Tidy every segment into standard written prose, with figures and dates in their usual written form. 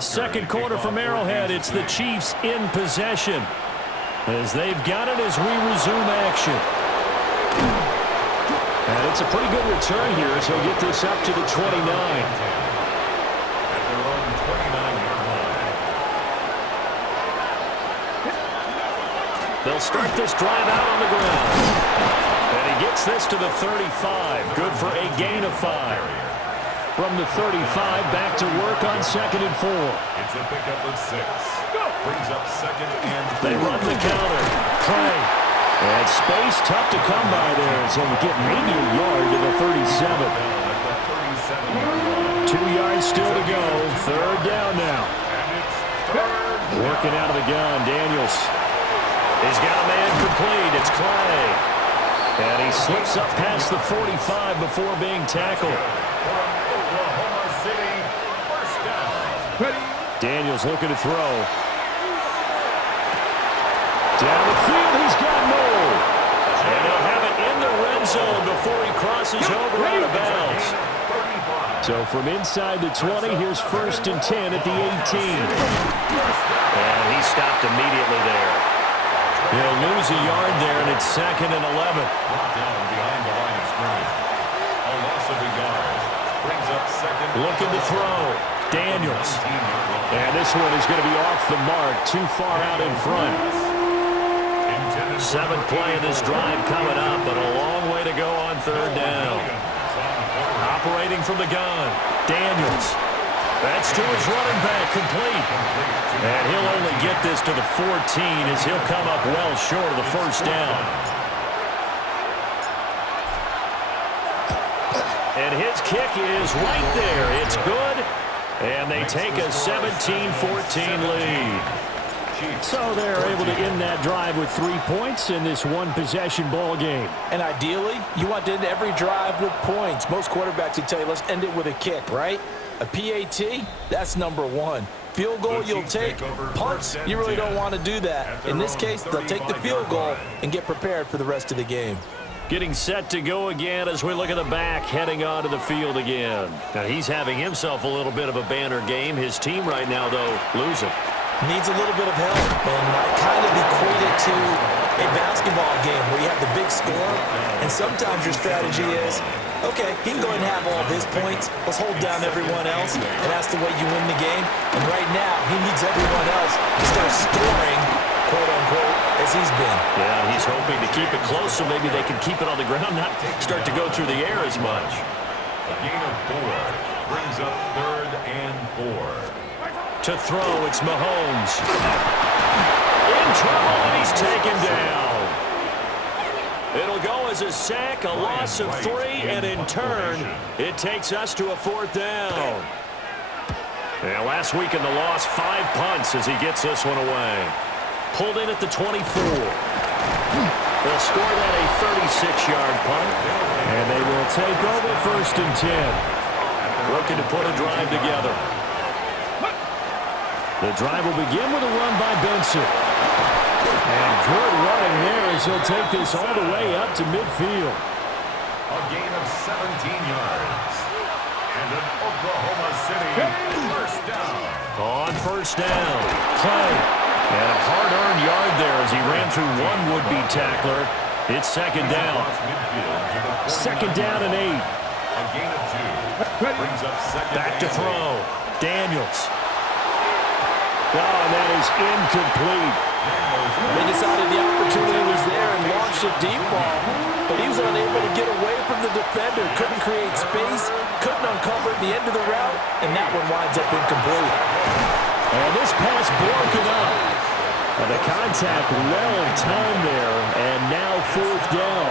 Second quarter from Arrowhead. It's the Chiefs in possession as they've got it as we resume action. And it's a pretty good return here as he'll get this up to the 29. They'll start this drive out on the ground. And he gets this to the 35. Good for a gain of 5. From the 35, back to work on 2nd and 4. It's a pickup of 6. Brings up 2nd and 4. They run the counter. Play. And space tough to come by there. So we get maybe a yard to the 37. 2 yards still to go. 3rd down now. Working out of the gun, Daniels. He's got a man complete. It's Clay. And he slips up past the 45 before being tackled. Daniels looking to throw. Down the field, he's got more. And he'll have it in the red zone before he crosses over out of bounds. So from inside the 20, here's 1st and 10 at the 18. And he stopped immediately there. He'll lose a yard there, and it's 2nd and 11. Brought down behind the line of scrimmage. A loss of a yard. Brings up 2nd. Looking to throw. Daniels. And this one is going to be off the mark, too far out in front. 7th play of this drive coming up, but a long way to go on 3rd down. Operating from the gun. Daniels. That's to his running back, complete. And he'll only get this to the 14 as he'll come up well short of the 1st down. And his kick is right there. It's good. And they take a 17-14 lead. So they're able to end that drive with 3 points in this one-possession ball game. And ideally, you want to end every drive with points. Most quarterbacks would tell you, let's end it with a kick, right? A PAT, that's number 1. Field goal you'll take. Punts, you really don't want to do that. In this case, they'll take the field goal and get prepared for the rest of the game. Getting set to go again as we look at the back, heading onto the field again. Now, he's having himself a little bit of a banner game. His team right now, though, losing. Needs a little bit of help, and I kind of equate it to a basketball game where you have the big score, and sometimes your strategy is, okay, he can go ahead and have all of his points. Let's hold down everyone else, and that's the way you win the game. And right now, he needs everyone else to start scoring, quote-unquote, as he's been. Yeah, he's hoping to keep it close so maybe they can keep it on the ground, not start to go through the air as much. A gain of 4 brings up 3rd and 4. To throw, it's Mahomes. In trouble, and he's taken down. It'll go as a sack, a loss of 3, and in turn, it takes us to a 4th down. And last week in the loss, 5 punts as he gets this one away. Pulled in at the 24. They'll score that a 36-yard punt, and they will take over 1st and 10. Looking to put a drive together. The drive will begin with a run by Benson. And good running there as he'll take this all the way up to midfield. A gain of 17 yards. And an Oklahoma City 1st down. On 1st down, Clay. And a hard-earned yard there as he ran through one would-be tackler. It's 2nd down. 2nd down and 8. A gain of 2. Brings up 2nd. Back to throw. Daniels. Oh, and that is incomplete. They decided the opportunity was there and launched a deep ball, but he was unable to get away from the defender, couldn't create space, couldn't uncover the end of the route, and that one winds up incomplete. And this pass broken up. And the contact well timed there, and now 4th down.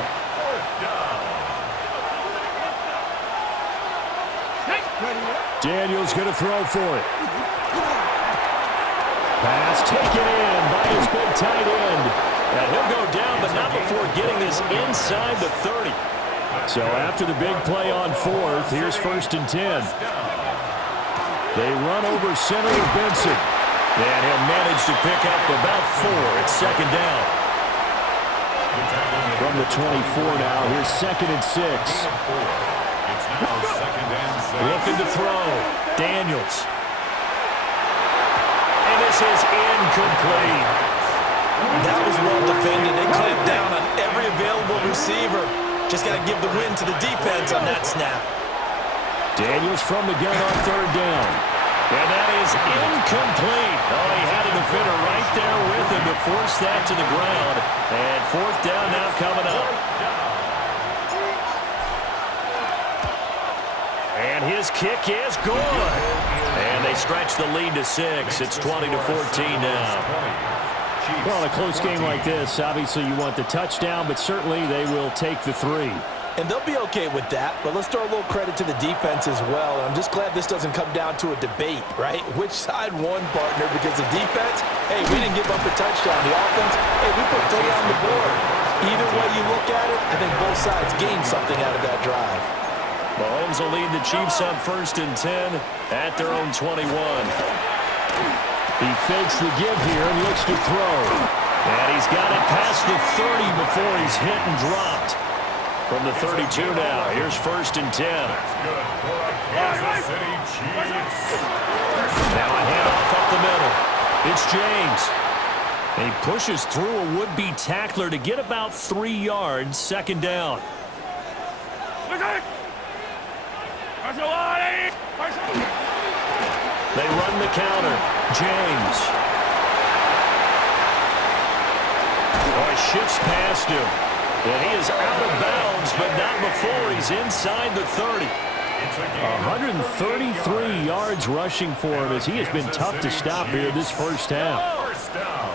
Daniels going to throw for it. Pass taken in by his big tight end. And he'll go down, but not before getting this inside the 30. So after the big play on 4th, here's 1st and 10. They run over center with Benson. And he'll manage to pick up about 4. It's 2nd down. From the 24 now, here's 2nd and 6. It's now 2nd and 6. Looking to throw. Daniels. is incomplete. That was well defended. They clamped down on every available receiver. Just got to give the win to the defense on that snap. Daniels from the gun on third down. And that is incomplete. Oh, he had a defender right there with him to force that to the ground. And fourth down now coming up. And his kick is good. And they stretch the lead to 6. It's 20-14 now. Well, in a close game like this, obviously you want the touchdown, but certainly they will take the 3. And they'll be okay with that, but let's throw a little credit to the defense as well. And I'm just glad this doesn't come down to a debate, right? Which side won, partner? Because the defense, hey, we didn't give up a touchdown. The offense, hey, we put 3 on the board. Either way you look at it, I think both sides gained something out of that drive. Mahomes will lead the Chiefs on 1st and 10 at their own 21. He fakes the give here and looks to throw. And he's got it past the 30 before he's hit and dropped. From the 32 now, here's 1st and 10. Kansas City Chiefs. Now a handoff up the middle. It's James. And he pushes through a would-be tackler to get about 3 yards, 2nd down. They run the counter. James. Oh, he shifts past him. And he is out of bounds, but not before he's inside the 30. 133 yards rushing for him as he has been tough to stop here this first half. First down.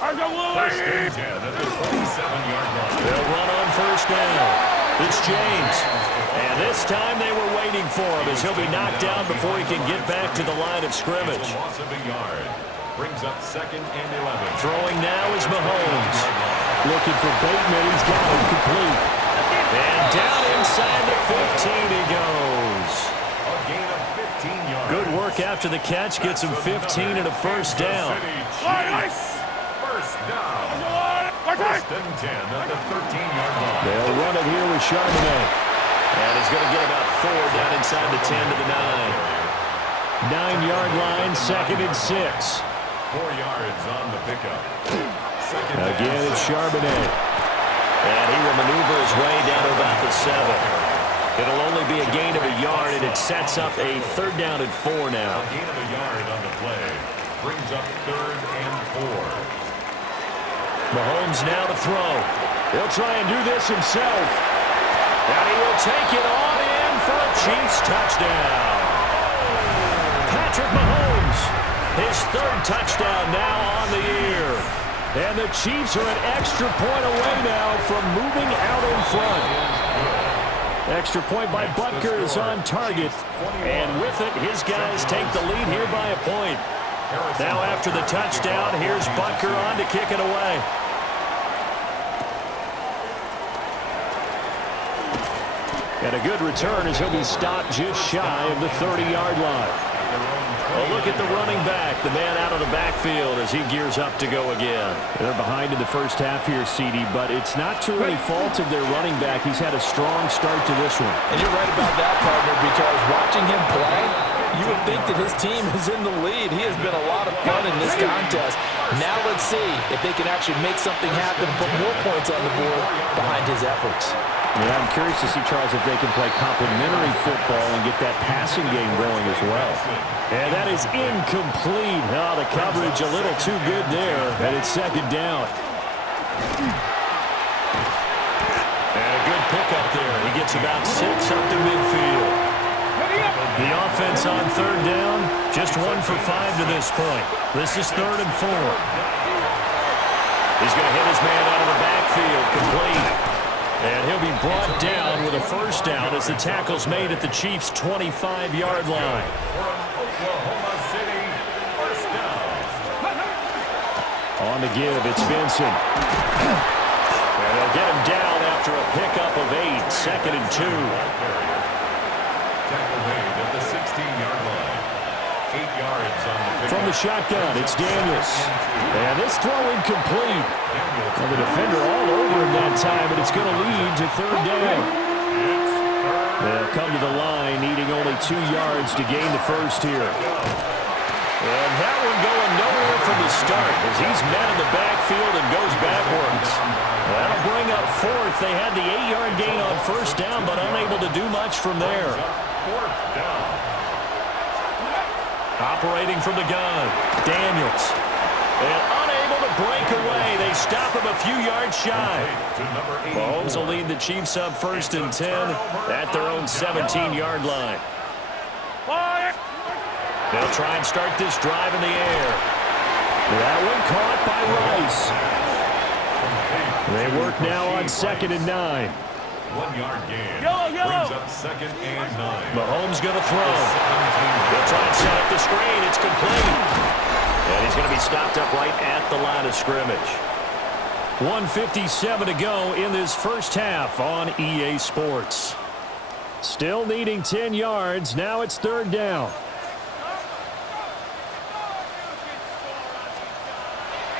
First and 10 at the 27-yard line. They'll run on 1st down. It's James. And this time they were waiting for him as he'll be knocked down before he can get back to the line of scrimmage. Loss of a yard. Brings up 2nd and 11. Throwing now is Mahomes. Looking for Bateman. He's got him complete. And down inside the 15 he goes. A gain of 15 yards. Good work after the catch. Gets him 15 and a 1st down. First down. 1st and 10 at the 13-yard line. They'll run it here with Charbonnet. And he's going to get about 4 down inside the 10 to the 9. 9-yard line, 2nd and 6. 4 yards on the pickup. Again, it's Charbonnet. And he will maneuver his way down to about the 7. It'll only be a gain of a yard, and it sets up a 3rd down and 4 now. A gain of a yard on the play. Brings up 3rd and 4. Mahomes now to throw. He'll try and do this himself. And he will take it on in for a Chiefs touchdown. Patrick Mahomes, his 3rd touchdown now on the year. And the Chiefs are an extra point away now from moving out in front. Extra point by Butker is on target. And with it, his guys take the lead here by a point. Now after the touchdown, here's Butker on to kick it away. And a good return as he'll be stopped just shy of the 30-yard line. Well, look at the running back, the man out of the backfield as he gears up to go again. They're behind in the first half here, CD, but it's not to any fault of their running back. He's had a strong start to this one. And you're right about that, partner, because watching him play, you would think that his team is in the lead. He has been a lot of fun in this contest. Now let's see if they can actually make something happen, put more points on the board behind his efforts. Yeah, I'm curious to see, Charles, if they can play complementary football and get that passing game going as well. And that is incomplete. Oh, the coverage a little too good there, and it's 2nd down. And a good pickup there. He gets about 6 up to midfield. The offense on 3rd down, just 1 for 5 to this point. This is 3rd and 4. He's going to hit his man out of the backfield, complete. And he'll be brought down with a 1st down as the tackle's made at the Chiefs' 25-yard line. Oklahoma City, 1st down. On the give, it's Benson. And they'll get him down after a pickup of 8, 2nd and 2. Tackle made at the 16-yard line. 8 yards on the pickup. From the shotgun, it's Daniels. And this throw incomplete. Well, the defender all over him that time, but it's going to lead to 3rd down. They'll come to the line, needing only 2 yards to gain the 1st here. And that one going nowhere from the start as he's met in the backfield and goes backwards. That'll bring up fourth. They had the 8-yard gain on first down, but unable to do much from there. Fourth down. Operating from the gun, Daniels. And unable to break away. They stop him a few yards shy. Mahomes will lead the Chiefs up 1st and 10 at their own 17-yard line. They'll try and start this drive in the air. That one caught by Rice. They work now on 2nd and 9. 1-yard gain. Brings up 2nd and 9. Mahomes going to throw. They'll try and set up the screen. It's complete. And he's going to be stopped up right at the line of scrimmage. 1:57 to go in this first half on EA Sports. Still needing 10 yards. Now it's 3rd down.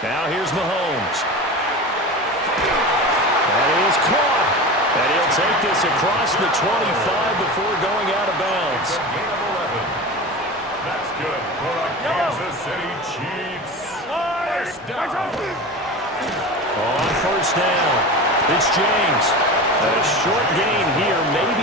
Now here's Mahomes. That is caught. And he'll take this across the 25 before going out of bounds. Gain of 11. That's good for the Kansas City Chiefs. First down. On first down, it's James. A short gain here, maybe.